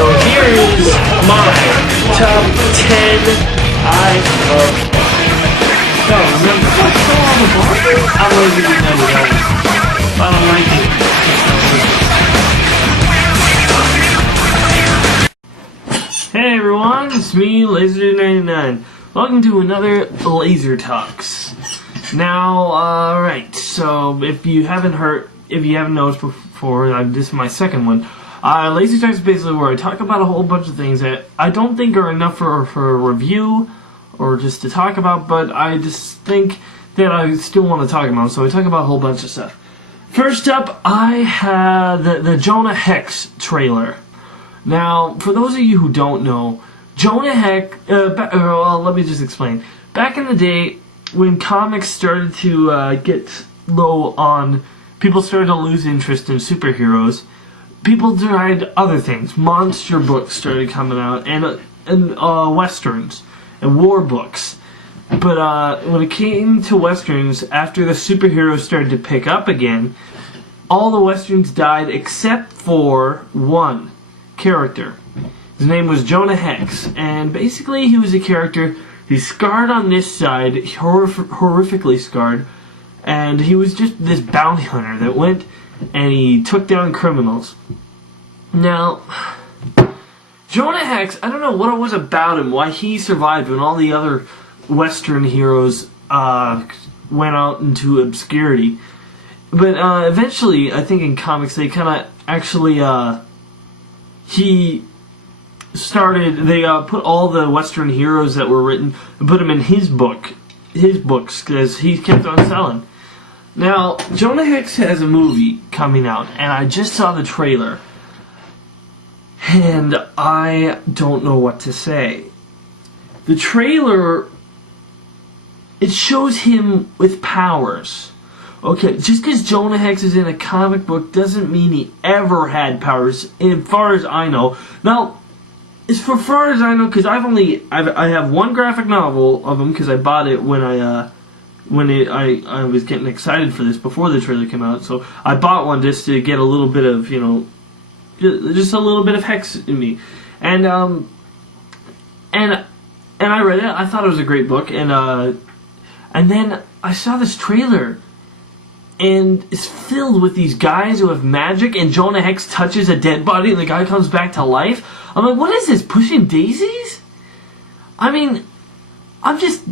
So here is my top 10 I love. So remember, what's still on the board? I'm going to give you another one. If I don't like it. Hey everyone, it's me, Lazer99. Welcome to another Lazer Talks. Now, alright, so if you haven't noticed before, this is my second one. Lazer Talks is basically where I talk about a whole bunch of things that I don't think are enough for a review or just to talk about, but I just think that I still want to talk about, so I talk about a whole bunch of stuff. First up, I have the Jonah Hex trailer. Now, for those of you who don't know, Jonah Hex, let me just explain. Back in the day, when comics started to get low on, people started to lose interest in superheroes, people tried other things. Monster books started coming out, and westerns, and war books. But when it came to westerns, after the superheroes started to pick up again, all the westerns died except for one character. His name was Jonah Hex, and basically he was a character, he's scarred on this side, horrifically scarred, and he was just this bounty hunter that went and he took down criminals. Now, Jonah Hex, I don't know what it was about him, why he survived when all the other Western heroes went out into obscurity. But eventually, I think in comics, they kind of actually, they put all the Western heroes that were written and put them in his books, because he kept on selling. Now, Jonah Hex has a movie coming out, and I just saw the trailer, and I don't know what to say. The trailer, it shows him with powers. Okay, just because Jonah Hex is in a comic book doesn't mean he ever had powers, as far as I know. Now, as far as I know, because I have one graphic novel of him, because I bought it when I was getting excited for this before the trailer came out, so I bought one just to get a little bit of, just a little bit of Hex in me, and I read it. I thought it was a great book, and then I saw this trailer, and it's filled with these guys who have magic, and Jonah Hex touches a dead body, and the guy comes back to life. I'm like, what is this, pushing daisies? I mean, I'm just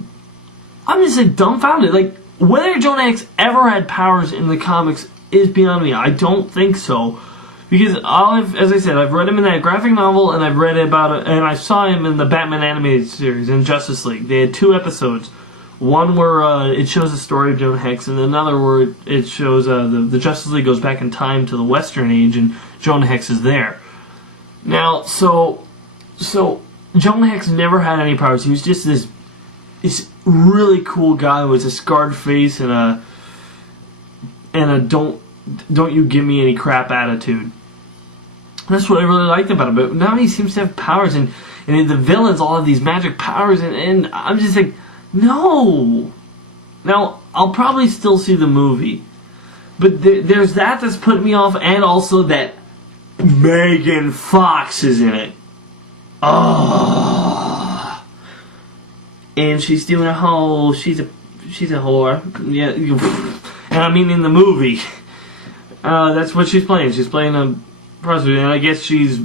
like dumbfounded. Like, whether Jonah Hex ever had powers in the comics is beyond me. I don't think so, because as I said, I've read him in that graphic novel, and I've read about it, and I saw him in the Batman animated series in Justice League. They had 2 episodes. One where it shows the story of Jonah Hex, and another where it shows the Justice League goes back in time to the Western Age, and Jonah Hex is there. Now, so Jonah Hex never had any powers. He was just this really cool guy with a scarred face and a don't you give me any crap attitude. That's what I really liked about him. But now he seems to have powers, and the villains all have these magic powers, and I'm just like, no. Now, I'll probably still see the movie, but there's that's put me off, and also that Megan Fox is in it. Oh. And she's doing a whole, she's a whore. Yeah, and I mean in the movie. That's what she's playing. She's playing a prostitute, and I guess she's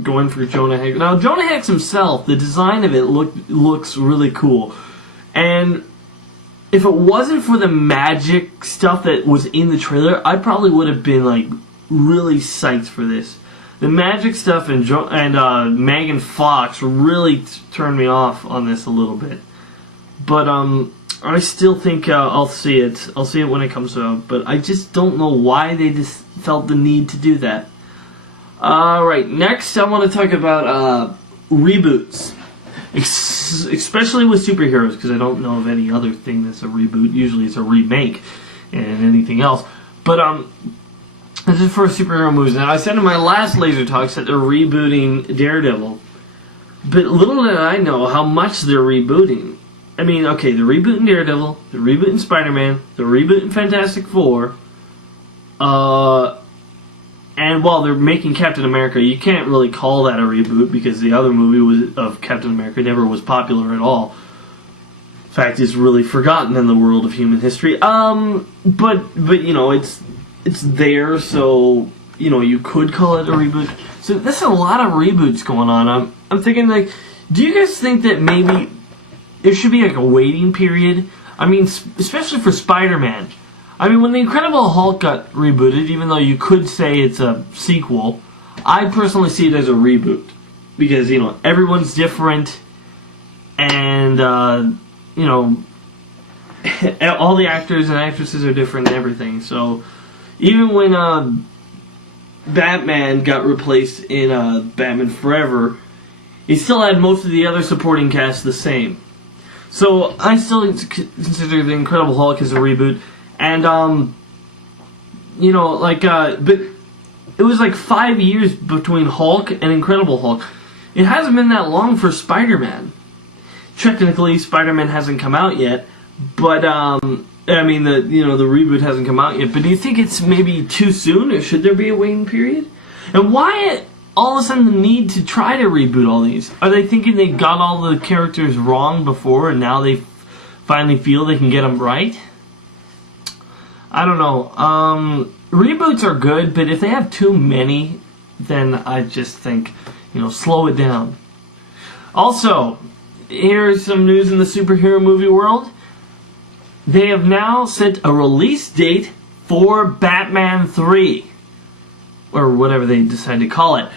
going for Jonah Hex. Now, Jonah Hex himself, the design of it looks really cool. And if it wasn't for the magic stuff that was in the trailer, I probably would have been like really psyched for this. The magic stuff and Megan Fox really turned me off on this a little bit. But I still think I'll see it. I'll see it when it comes out. But I just don't know why they just felt the need to do that. Alright, next I want to talk about reboots. Especially with superheroes, because I don't know of any other thing that's a reboot. Usually it's a remake and anything else. But this is for superhero movies. Now, I said in my last Lazer Talks that they're rebooting Daredevil. But little did I know how much they're rebooting. I mean, okay, they're rebooting Daredevil, they're rebooting Spider-Man, they're rebooting Fantastic Four, And while they're making Captain America, you can't really call that a reboot because the other movie of Captain America never was popular at all. In fact, it's really forgotten in the world of human history. But you know, it's there, so you know you could call it a reboot. So there's a lot of reboots going on. I'm thinking, like, do you guys think that maybe there should be like a waiting period? I mean, especially for Spider-Man. I mean, when The Incredible Hulk got rebooted, even though you could say it's a sequel, I personally see it as a reboot. Because, you know, everyone's different, and, you know, all the actors and actresses are different and everything. So, even when Batman got replaced in Batman Forever, he still had most of the other supporting cast the same. So, I still consider The Incredible Hulk as a reboot. And, you know, like, but it was like 5 years between Hulk and Incredible Hulk. It hasn't been that long for Spider-Man. Technically, Spider-Man hasn't come out yet, but, I mean, the reboot hasn't come out yet. But do you think it's maybe too soon, or should there be a waiting period? And why all of a sudden the need to try to reboot all these? Are they thinking they got all the characters wrong before, and now they finally feel they can get them right? I don't know. Reboots are good, but if they have too many, then I just think, you know, slow it down. Also, here's some news in the superhero movie world. They have now set a release date for Batman 3. Or whatever they decide to call it.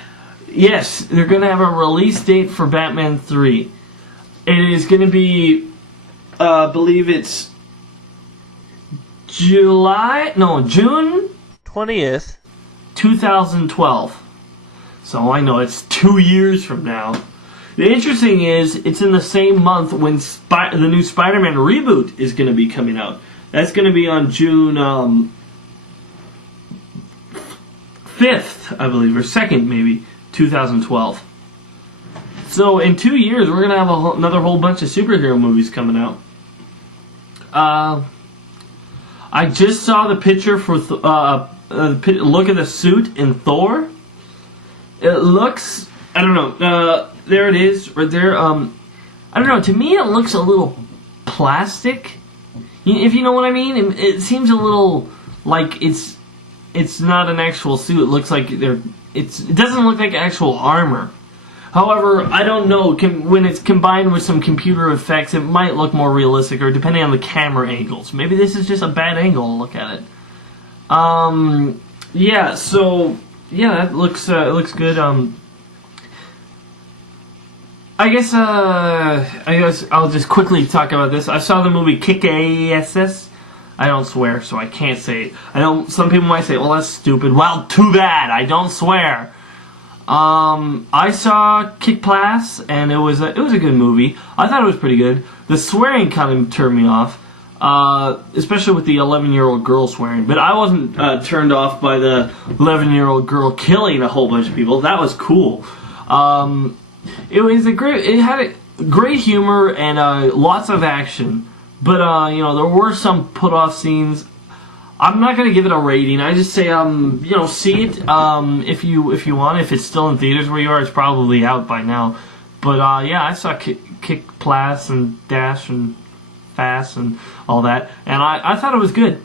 Yes, they're going to have a release date for Batman 3. It is going to be, I believe it's June 20th, 2012. So I know it's 2 years from now. The interesting is, it's in the same month when the new Spider-Man reboot is going to be coming out. That's going to be on June 5th, I believe, or 2nd maybe, 2012. So in 2 years, we're going to have another whole bunch of superhero movies coming out. I just saw the picture for look at the suit in Thor. It looks, I don't know, there it is, right there. I don't know, to me it looks a little plastic, if you know what I mean. It seems a little like it's not an actual suit. It looks like it doesn't look like actual armor. However, I don't know, when it's combined with some computer effects, it might look more realistic, or depending on the camera angles. Maybe this is just a bad angle to look at it. Yeah, so, yeah, that looks good. I guess I'll just quickly talk about this. I saw the movie Kick-Ass. I don't swear, so I can't say it. I know some people might say, well, that's stupid. Well, too bad, I don't swear. I saw Kick-Ass, and it was a good movie. I thought it was pretty good. The swearing kind of turned me off, especially with the 11-year-old girl swearing. But I wasn't turned off by the 11-year-old girl killing a whole bunch of people. That was cool. It had a great humor and lots of action. But you know, there were some put-off scenes. I'm not gonna give it a rating. I just say, you know, see it if you want. If it's still in theaters where you are, it's probably out by now. But yeah, I saw Kick-Ass and Dash and Fast and all that, and I thought it was good.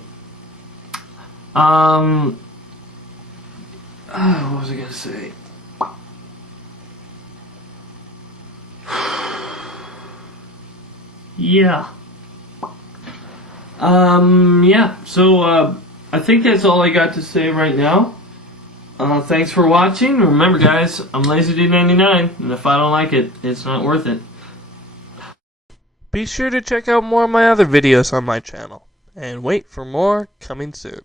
What was I gonna say? Yeah. Yeah, so, I think that's all I got to say right now. Thanks for watching. Remember, guys, I'm LazerD99, and if I don't like it, it's not worth it. Be sure to check out more of my other videos on my channel, and wait for more coming soon.